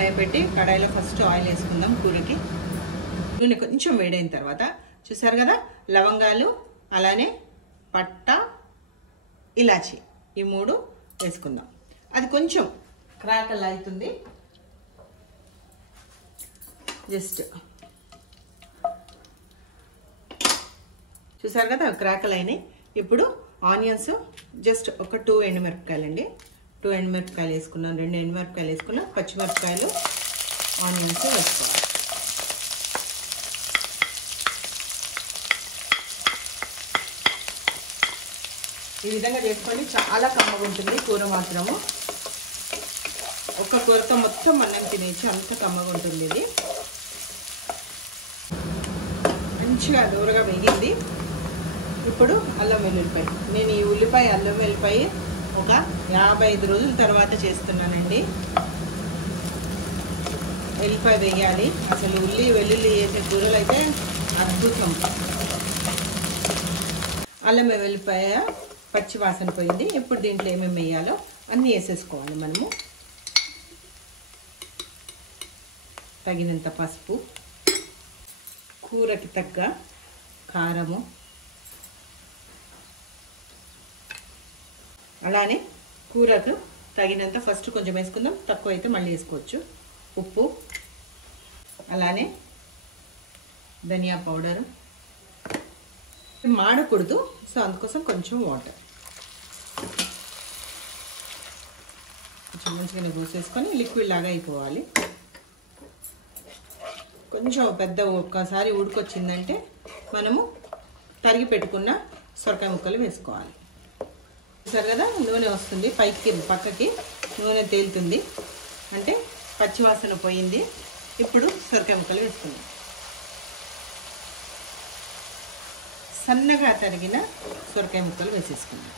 కడాయి పెట్టి కడాయిలో first oil వేసుకుందాం కూరకి. నూనె కొంచెం వేడైన తర్వాత చూసారు కదా లవంగాలు అలానే పట్ట ఇలాచి ఈ 3 వేసుకుందాం. అది కొంచెం క్రాకల్ అవుతుంది. జస్ట్ చూసారు కదా క్రాకల్ అయినాయి. ఇప్పుడు ఆనియన్స్ జస్ట్ ఒక 2 ఎండుమిరపకాయలు అండి. 2 ఎండుమిరపకాయలు వేసుకున్నాం, 2 ఎండుమిరపకాయలు వేసుకున్నాం, పచ్చిమిరపకాయలు ఆనియన్స్ వేసుకోవాలి. ఈ విధంగా చేసుకోండి, చాలా కమ్మగా ఉంటుంది కూర మాత్రము. ఒక్క కూరతో మొత్తం అన్నం తినేసి అంత కమ్మగా ఉంటుంది. ఇది మంచిగా దూరగా వేగింది. ఇప్పుడు అల్లం వెల్లుల్లిపాయ, నేను ఈ ఉల్లిపాయ అల్లం వెల్లుల్లిపాయ ఒక 55 రోజుల తర్వాత చేస్తున్నానండి. వెల్లిపాయ వేయాలి. అసలు వెల్లుల్లి వేసే కూరలు అయితే అద్భుతం. అల్లం వెల్లిపాయ పచ్చి వాసన పోయింది. ఇప్పుడు దీంట్లో ఏమేమి వేయాలో అన్నీ వేసేసుకోవాలి. మనము తగినంత పసుపు, కూరకి తగ్గ కారము, అలానే కూరకు తగినంత ఫస్ట్ కొంచెం వేసుకుందాం, తక్కువ అయితే మళ్ళీ వేసుకోవచ్చు. ఉప్పు, అలానే ధనియా పౌడరు. మాడకూడదు, సో అందుకోసం కొంచెం వాటర్ కొంచెం మంచిగానే పోసేసుకొని లిక్విడ్ లాగా అయిపోవాలి. కొంచెం పెద్ద ఒక్కసారి ఉడికొచ్చిందంటే మనము తరిగి పెట్టుకున్న సొరకాయ ముక్కలు వేసుకోవాలి. చూసారు కదా నూనె వస్తుంది పైకి, పక్కకి నూనె తేలుతుంది అంటే పచ్చివాసన పోయింది. ఇప్పుడు సొరకాయ ముక్కలు వేసుకుందాం. సన్నగా తరిగిన సొరకాయ ముక్కలు వేసేసుకుందాం.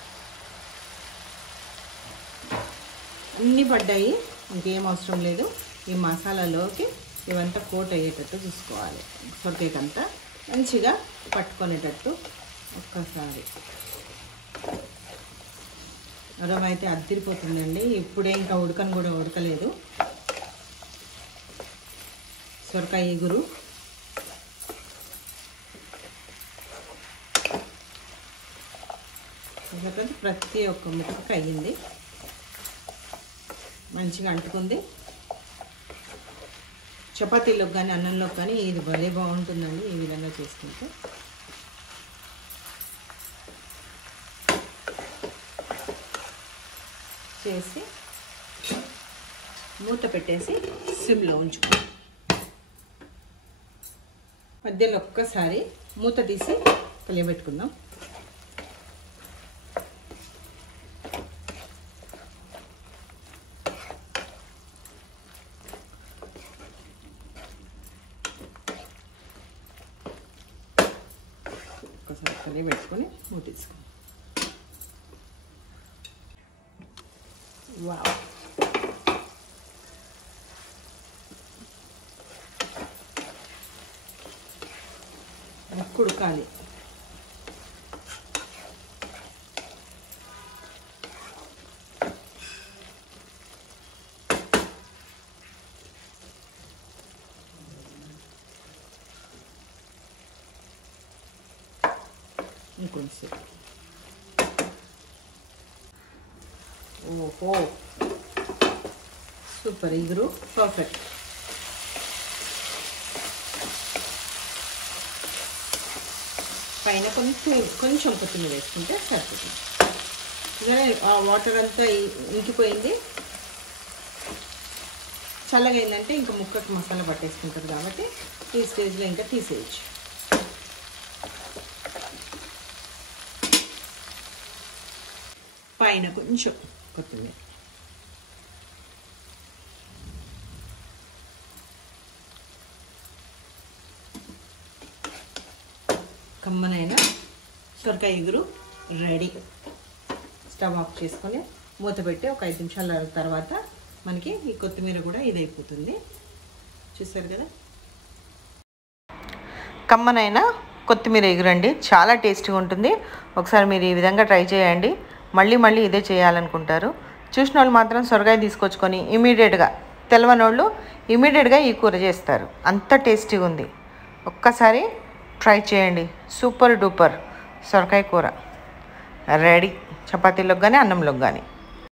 అన్నీ పడ్డాయి, ఇంకేం అవసరం లేదు. ఈ మసాలాలోకి ఇవంతా కోట్ అయ్యేటట్టు చూసుకోవాలి. సొరకాయకంతా మంచిగా పట్టుకునేటట్టు ఒక్కసారి. అరవ అయితే అద్దిరిపోతుందండి. ఇప్పుడే ఇంకా ఉడకను కూడా ఉడకలేదు. సొరకాయ ఇగురు ప్రతి ఒక్క ముక్కకి అయ్యింది, మంచిగా అంటుకుంది. చపాతీలోకి కానీ అన్నంలోకి కానీ ఇది భలే బాగుంటుందండి ఈ విధంగా చేసుకుంటే. చేసి మూత పెట్టేసి సిమ్లో ఉంచుకోండి. మధ్యలో ఒక్కసారి మూత తీసి కలియబెట్టుకుందాం. ఒక్కసారి కలియబెట్టుకొని మూత తీసుకుందాం. వావ్, ఉడకాలి. ఇంకొంచెం. ఓహో, సూపర్ ఇగురు, పర్ఫెక్ట్. పైన కొంచెం కొత్తిమీర వేసుకుంటే సరిపోతుంది. ఇదే ఆ వాటర్ అంతా ఇంకిపోయింది. చల్లగా అయిందంటే ఇంకా ముక్కకి మసాలా పట్టేసుకుంటుంది కాబట్టి ఈ స్టేజ్లో ఇంకా తీసేయచ్చు. పైన కొంచెం కొత్తిమీర. కమ్మనైన సొరకాయ ఇగురు రెడీ. స్టవ్ ఆఫ్ చేసుకొని మూత పెట్టి ఒక 5 నిమిషాల తర్వాత మనకి ఈ కొత్తిమీర కూడా ఇదైపోతుంది. చూసారు కదా, కమ్మనైన కొత్తిమీర ఎగురండి, చాలా టేస్టీగా ఉంటుంది. ఒకసారి మీరు ఈ విధంగా ట్రై చేయండి, మళ్ళీ మళ్ళీ ఇదే చేయాలనుకుంటారు. చూసిన వాళ్ళు మాత్రం సొరకాయ తీసుకొచ్చుకొని ఇమీడియట్గా తెలవనోళ్ళు ఇమీడియట్గా ఈ కూర చేస్తారు, అంత టేస్టీగా ఉంది. ఒక్కసారి ట్రై చేయండి. సూపర్ డూపర్ సొరకాయ కూర రెడీ, చపాతీలోకి కానీ అన్నంలోకి కానీ.